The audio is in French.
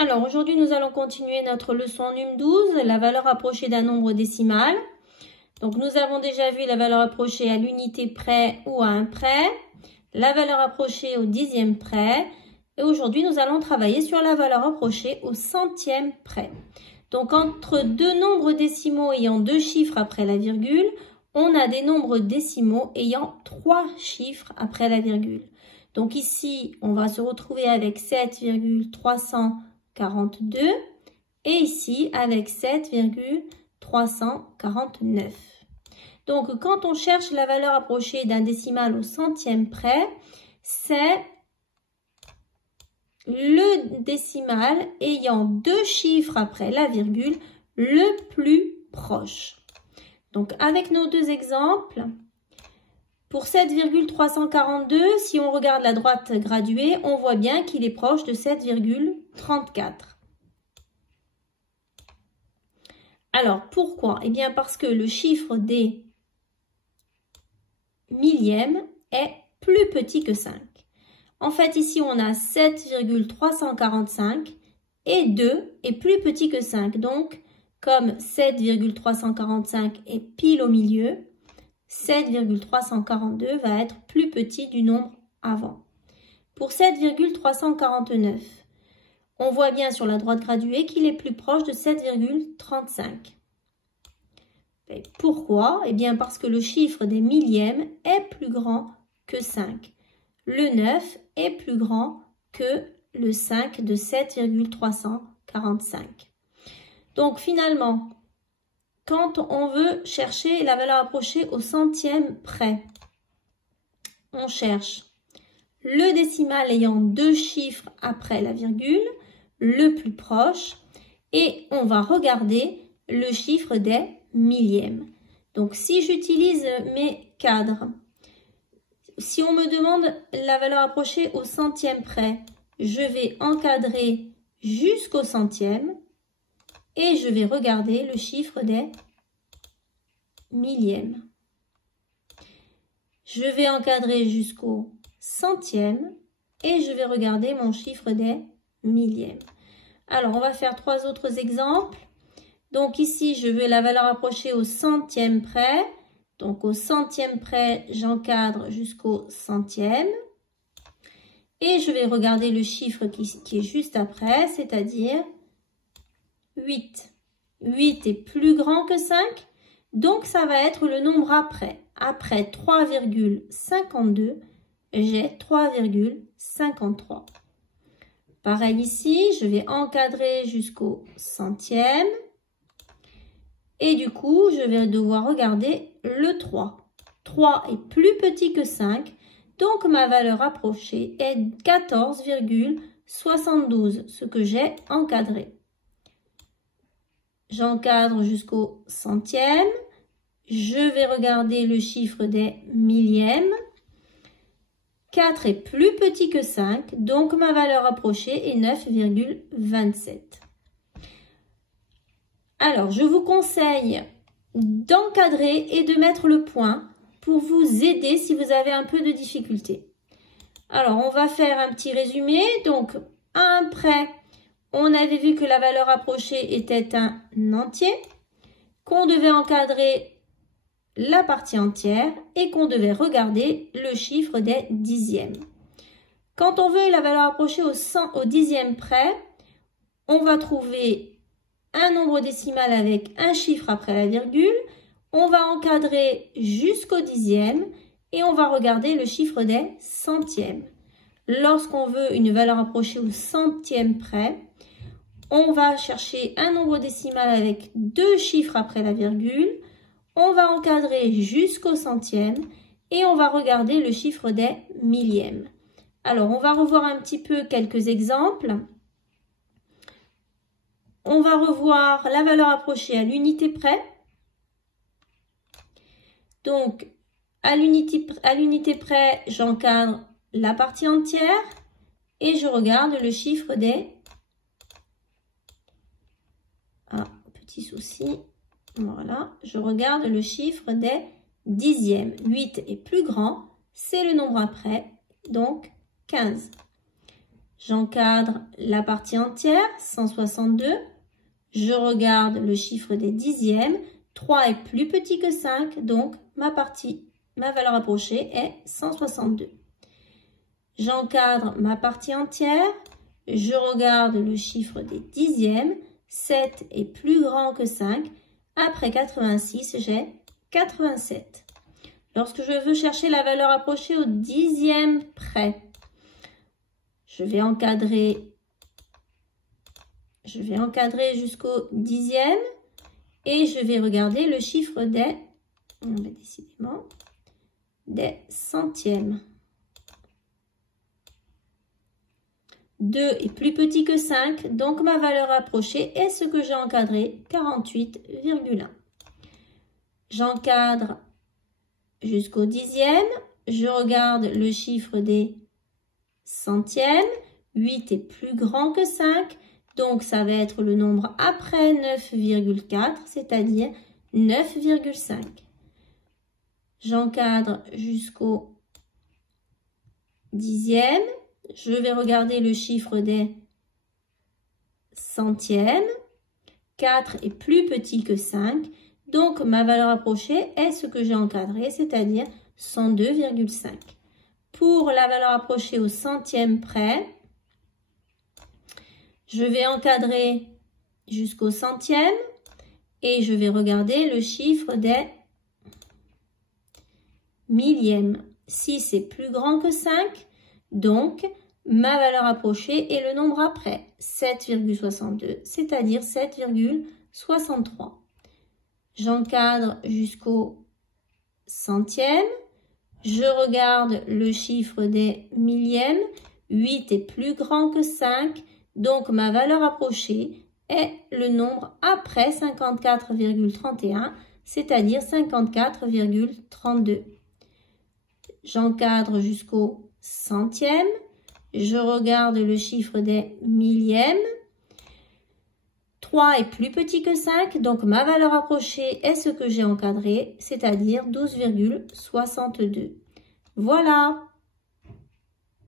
Alors aujourd'hui, nous allons continuer notre leçon NUM12, la valeur approchée d'un nombre décimal. Donc nous avons déjà vu la valeur approchée à l'unité près ou à un près, la valeur approchée au dixième près. Et aujourd'hui, nous allons travailler sur la valeur approchée au centième près. Donc entre deux nombres décimaux ayant deux chiffres après la virgule, on a des nombres décimaux ayant trois chiffres après la virgule. Donc ici, on va se retrouver avec 7,342 et ici avec 7,349. Donc quand on cherche la valeur approchée d'un décimal au centième près, c'est le décimal ayant deux chiffres après la virgule le plus proche. Donc avec nos deux exemples, pour 7,342, si on regarde la droite graduée, on voit bien qu'il est proche de 7,34. Alors pourquoi? Eh bien parce que le chiffre des millièmes est plus petit que 5. En fait, ici, on a 7,345 et 2 est plus petit que 5. Donc, comme 7,345 est pile au milieu, 7,342 va être plus petit du nombre avant. Pour 7,349, on voit bien sur la droite graduée qu'il est plus proche de 7,35. Pourquoi? Eh bien parce que le chiffre des millièmes est plus grand que 5. Le 9 est plus grand que le 5 de 7,345. Donc finalement, quand on veut chercher la valeur approchée au centième près, on cherche le décimal ayant deux chiffres après la virgule, le plus proche, et on va regarder le chiffre des millièmes. Donc si j'utilise mes cadres, si on me demande la valeur approchée au centième près, je vais encadrer jusqu'au centième et je vais regarder le chiffre des millièmes. Je vais encadrer jusqu'au centième et je vais regarder mon chiffre des millièmes. Alors, on va faire trois autres exemples. Donc ici, je veux la valeur approchée au centième près. Donc au centième près, j'encadre jusqu'au centième. Et je vais regarder le chiffre qui est juste après, c'est-à-dire 8. 8 est plus grand que 5, donc ça va être le nombre après. Après 3,52, j'ai 3,53. Pareil ici, je vais encadrer jusqu'au centième. Et du coup, je vais devoir regarder le 3. 3 est plus petit que 5, donc ma valeur approchée est 14,72, ce que j'ai encadré. J'encadre jusqu'au centième. Je vais regarder le chiffre des millièmes. 4 est plus petit que 5, donc ma valeur approchée est 9,27. Alors, je vous conseille d'encadrer et de mettre le point pour vous aider si vous avez un peu de difficulté. Alors, on va faire un petit résumé. Donc, à un près, on avait vu que la valeur approchée était un entier, qu'on devait encadrer la partie entière et qu'on devait regarder le chiffre des dixièmes. Quand on veut la valeur approchée au dixième près, on va trouver un nombre décimal avec un chiffre après la virgule, on va encadrer jusqu'au dixième et on va regarder le chiffre des centièmes. Lorsqu'on veut une valeur approchée au centième près, on va chercher un nombre décimal avec deux chiffres après la virgule, on va encadrer jusqu'au centième et on va regarder le chiffre des millièmes. Alors, on va revoir un petit peu quelques exemples. On va revoir la valeur approchée à l'unité près. Donc, à l'unité près, j'encadre la partie entière et je regarde le chiffre des... Ah, petit souci. Voilà, je regarde le chiffre des dixièmes. 8 est plus grand, c'est le nombre après, donc 15. J'encadre la partie entière, 162. Je regarde le chiffre des dixièmes. 3 est plus petit que 5, donc ma valeur approchée est 162. J'encadre ma partie entière. Je regarde le chiffre des dixièmes. 7 est plus grand que 5. Après 86, j'ai 87. Lorsque je veux chercher la valeur approchée au dixième près, je vais encadrer jusqu'au dixième et je vais regarder le chiffre des centièmes. 2 est plus petit que 5, donc ma valeur approchée est ce que j'ai encadré, 48,1. J'encadre jusqu'au dixième, je regarde le chiffre des centièmes. 8 est plus grand que 5, donc ça va être le nombre après 9,4, c'est-à-dire 9,5. J'encadre jusqu'au dixième. Je vais regarder le chiffre des centièmes. 4 est plus petit que 5. Donc, ma valeur approchée est ce que j'ai encadré, c'est-à-dire 102,5. Pour la valeur approchée au centième près, je vais encadrer jusqu'au centième et je vais regarder le chiffre des millièmes. 6 est plus grand que 5, donc ma valeur approchée est le nombre après, 7,62, c'est-à-dire 7,63. J'encadre jusqu'au centième. Je regarde le chiffre des millièmes. 8 est plus grand que 5. Donc, ma valeur approchée est le nombre après 54,31, c'est-à-dire 54,32. J'encadre jusqu'au centième. Je regarde le chiffre des millièmes. 3 est plus petit que 5, donc ma valeur approchée est ce que j'ai encadré, c'est-à-dire 12,62. Voilà!